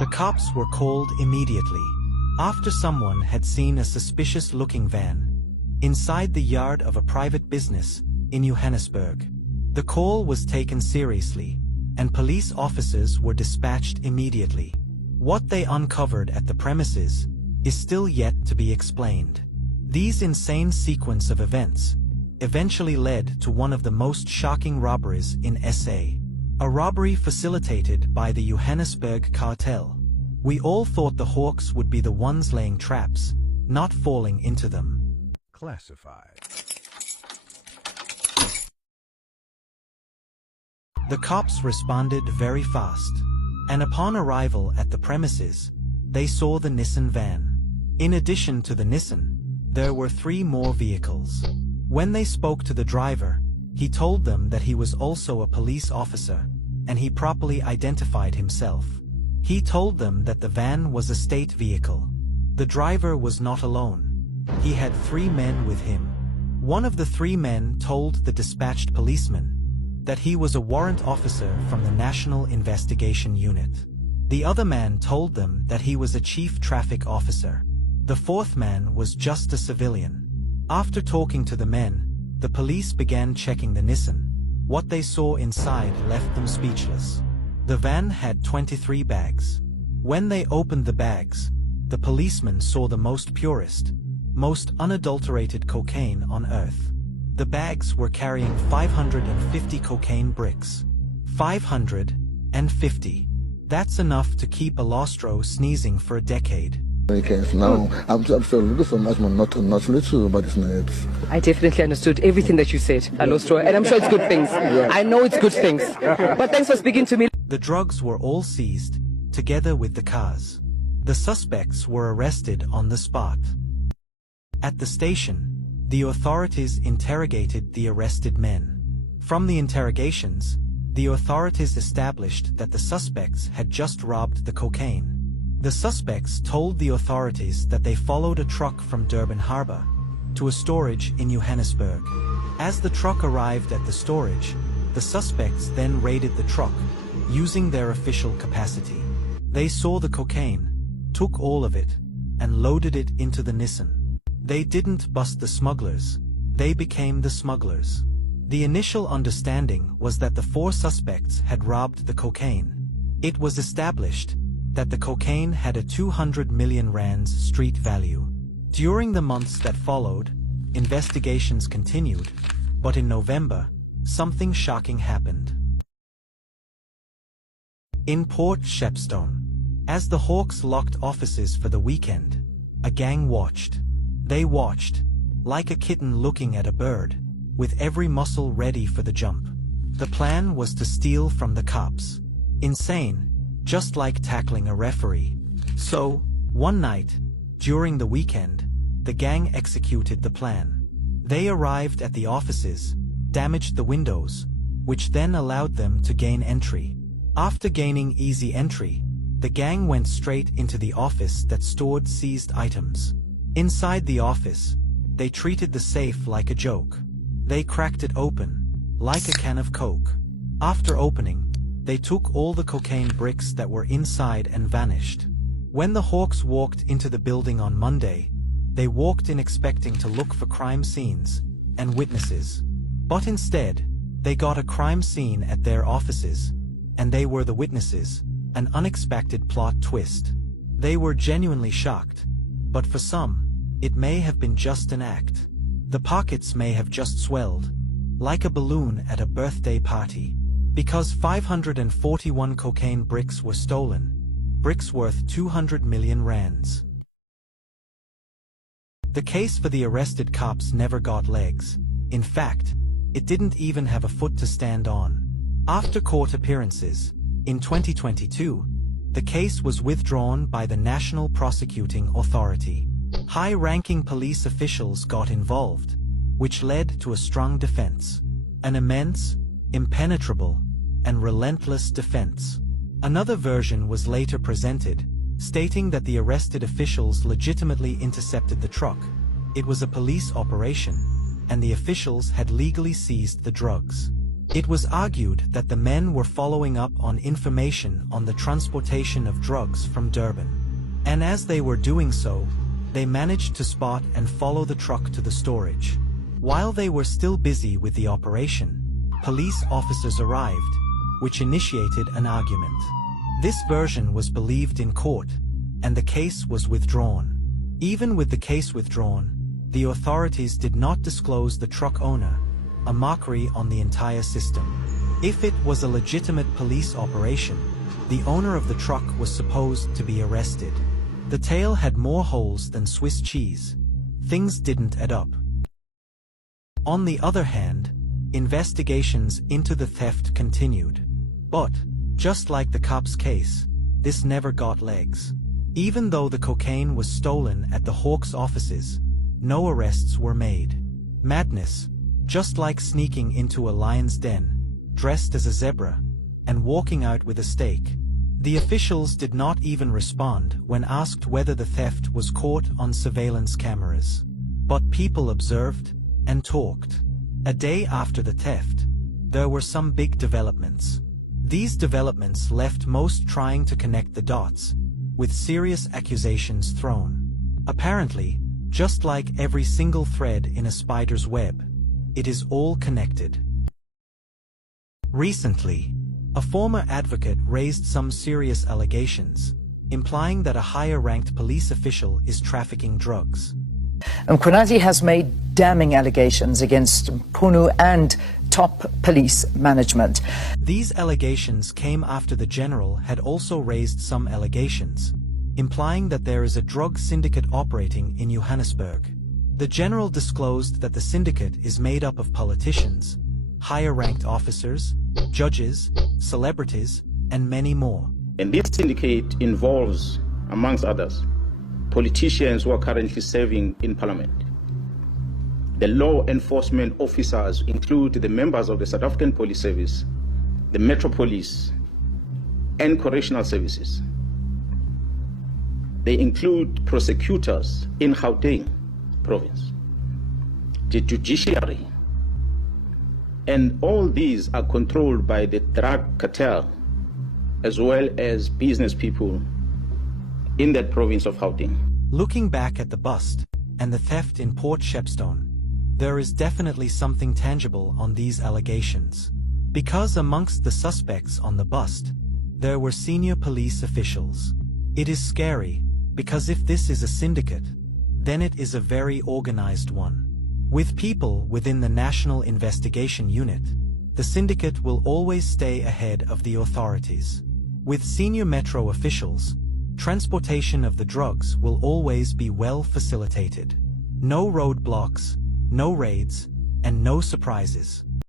The cops were called immediately, after someone had seen a suspicious-looking van inside the yard of a private business in Johannesburg. The call was taken seriously, and police officers were dispatched immediately. What they uncovered at the premises is still yet to be explained. These insane sequence of events eventually led to one of the most shocking robberies in SA. A robbery facilitated by the Johannesburg Cartel. We all thought the hawks would be the ones laying traps, not falling into them. Classified. The cops responded very fast, and upon arrival at the premises, they saw the Nissan van. In addition to the Nissan, there were 3 more vehicles. When they spoke to the driver, he told them that he was also a police officer, and he properly identified himself. He told them that the van was a state vehicle. The driver was not alone. He had 3 men with him. One of the 3 men told the dispatched policeman that he was a warrant officer from the National Investigation Unit. The other man told them that he was a chief traffic officer. The 4th man was just a civilian. After talking to the men, the police began checking the Nissan. What they saw inside left them speechless. The van had 23 bags. When they opened the bags, the policeman saw the most purest, most unadulterated cocaine on earth. The bags were carrying 550 cocaine bricks. 550. That's enough to keep a Lostro sneezing for a decade. Now, I'm looking for much more, not little, but it's not. I definitely understood everything that you said, Alostro, and I'm sure it's good things. Yes. I know it's good things. But thanks for speaking to me. The drugs were all seized, together with the cars. The suspects were arrested on the spot. At the station, the authorities interrogated the arrested men. From the interrogations, the authorities established that the suspects had just robbed the cocaine. The suspects told the authorities that they followed a truck from Durban Harbour to a storage in Johannesburg. As the truck arrived at the storage, the suspects then raided the truck, using their official capacity. They saw the cocaine, took all of it, and loaded it into the Nissan. They didn't bust the smugglers, they became the smugglers. The initial understanding was that the 4 suspects had robbed the cocaine. It was established that the cocaine had a 200 million rands street value. During the months that followed, investigations continued, but in November, something shocking happened. In Port Shepstone, as the Hawks locked offices for the weekend, a gang watched. They watched, like a kitten looking at a bird, with every muscle ready for the jump. The plan was to steal from the cops. Insane, just like tackling a referee. So, one night, during the weekend, the gang executed the plan. They arrived at the offices, damaged the windows, which then allowed them to gain entry. After gaining easy entry, the gang went straight into the office that stored seized items. Inside the office, they treated the safe like a joke. They cracked it open, like a can of Coke. After opening, they took all the cocaine bricks that were inside and vanished. When the Hawks walked into the building on Monday, they walked in expecting to look for crime scenes and witnesses. But instead, they got a crime scene at their offices, and they were the witnesses, an unexpected plot twist. They were genuinely shocked, but for some, it may have been just an act. The pockets may have just swelled, like a balloon at a birthday party. Because 541 cocaine bricks were stolen, bricks worth 200 million rands. The case for the arrested cops never got legs. In fact, it didn't even have a foot to stand on. After court appearances, in 2022, the case was withdrawn by the National Prosecuting Authority. High-ranking police officials got involved, which led to a strong defense. An immense, impenetrable, and relentless defense. Another version was later presented, stating that the arrested officials legitimately intercepted the truck. It was a police operation, and the officials had legally seized the drugs. It was argued that the men were following up on information on the transportation of drugs from Durban. And as they were doing so, they managed to spot and follow the truck to the storage. While they were still busy with the operation, police officers arrived, which initiated an argument. This version was believed in court, and the case was withdrawn. Even with the case withdrawn, the authorities did not disclose the truck owner, a mockery on the entire system. If it was a legitimate police operation, the owner of the truck was supposed to be arrested. The tale had more holes than Swiss cheese. Things didn't add up. On the other hand, investigations into the theft continued. But, just like the cops' case, this never got legs. Even though the cocaine was stolen at the Hawks offices, no arrests were made. Madness, just like sneaking into a lion's den, dressed as a zebra, and walking out with a stake. The officials did not even respond when asked whether the theft was caught on surveillance cameras. But people observed and talked. A day after the theft, there were some big developments. These developments left most trying to connect the dots, with serious accusations thrown. Apparently, just like every single thread in a spider's web, it is all connected. Recently, a former advocate raised some serious allegations, implying that a higher-ranked police official is trafficking drugs. Mkhwanazi has made damning allegations against Mkhunu and top police management. These allegations came after the general had also raised some allegations, implying that there is a drug syndicate operating in Johannesburg. The general disclosed that the syndicate is made up of politicians, higher-ranked officers, judges, celebrities, and many more. And this syndicate involves, amongst others, politicians who are currently serving in parliament. The law enforcement officers include the members of the South African Police Service, the Metro Police, and correctional services. They include prosecutors in Gauteng province, the judiciary, and all these are controlled by the drug cartel as well as business people in that province of Gauteng. Looking back at the bust and the theft in Port Shepstone, there is definitely something tangible on these allegations. Because amongst the suspects on the bust, there were senior police officials. It is scary, because if this is a syndicate, then it is a very organized one. With people within the National Investigation Unit, the syndicate will always stay ahead of the authorities. With senior Metro officials, transportation of the drugs will always be well facilitated. No roadblocks, no raids, and no surprises.